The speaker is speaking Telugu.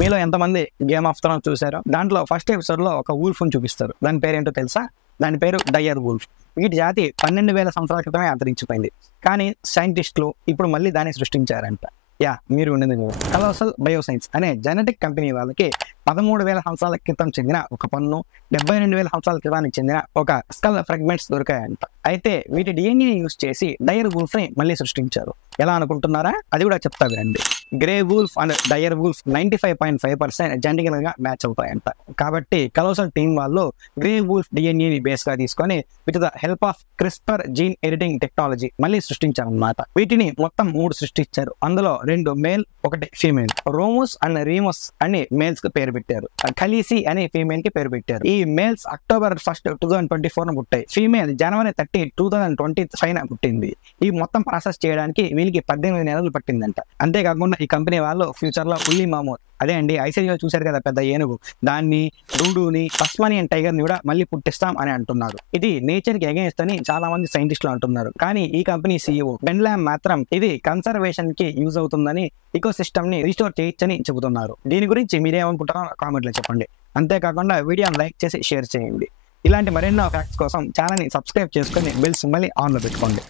మీలో ఎంతమంది గేమ్ ఆఫ్ థ్రోన్స్ చూసారో దాంట్లో ఫస్ట్ ఎపిసోడ్ లో ఒక వూల్ఫ్ ని చూపిస్తారు. దాని పేరేంటో తెలుసా? దాని పేరు డయర్ వూల్ఫ్. వీటి జాతి 12,000 సంవత్సరాల క్రితమే అంతరించిపోయింది. కానీ సైంటిస్టులు ఇప్పుడు మళ్ళీ దాన్ని సృష్టించారంట. మీరు ఉండేది కలోసల్ బయోసైన్స్ అనే జెనెటిక్ కంపెనీ వాళ్ళకి 13,000 సంవత్సరాల క్రితం చెందిన ఒక పన్ను, 72,000 సంవత్సరాల క్రితానికి చెందిన ఒక స్కల్ ఫ్రాగ్మెంట్స్ దొరికాయంట. అయితే వీటి డిఎన్ఏ యూస్ చేసి డయర్ వూల్ఫ్ ని మళ్ళీ సృష్టించారు. ఎలా అనుకుంటున్నారా? అది కూడా చెప్తా వినండి. Grey wolf and dire wolf 95.5% genetical గా మ్యాచ్ అవుతాయంట. కాబట్టి కలోసల్ టీం వాళ్ళు గ్రే వూల్ఫ్ డిఎన్ఏని బేస్ గా తీసుకొని with the help of CRISPR gene editing technology మళ్ళీ సృష్టించారు అన్నమాట. వీటిని మొత్తం 3 సృష్టించారు. అందులో 2 male, 1 female. Romulus and Remus అని మేల్స్ కి పేరు పెట్టారు. ఖలీసీ అనే ఫీమేల్ కి పేరు పెట్టారు. ఈ మేల్స్ October 1, 2024 పుట్టాయి. ఫీమేల్ January 30, 2025 పుట్టింది. ఈ మొత్తం ప్రాసెస్ చేయడానికి వీళ్ళకి 18 నెలలు పట్టిందంట. అంతేకాకుండా ఈ కంపెనీ వాళ్ళు ఫ్యూచర్ లో ఉల్లి మామూర్, అదే అండి ఐసీలో చూశారు కదా పెద్ద ఏనుగు, దాన్ని, డూడుని, టస్మానియన్ టైగర్ ని కూడా మళ్ళీ పుట్టిస్తాం అని అంటున్నారు. ఇది నేచర్ కి అగైన్స్ట్ అని చాలా మంది సైంటిస్టులు అంటున్నారు. కానీ ఈ కంపెనీ CEO బెన్ లామ్ మాత్రం ఇది కన్సర్వేషన్ కి యూజ్ అవుతుందని, ఈకో సిస్టమ్ ని రిస్టోర్ చేయొచ్చని చెబుతున్నారు. దీని గురించి మీరేమనుకుంటారో కామెంట్ లో చెప్పండి. అంతేకాకుండా వీడియోని లైక్ చేసి షేర్ చేయండి. ఇలాంటి మరెన్నో ఫ్యాక్ట్స్ కోసం ఛానల్ ని సబ్స్క్రైబ్ చేసుకొని బెల్ సింబల్ ని ఆన్ లో పెట్టుకోండి.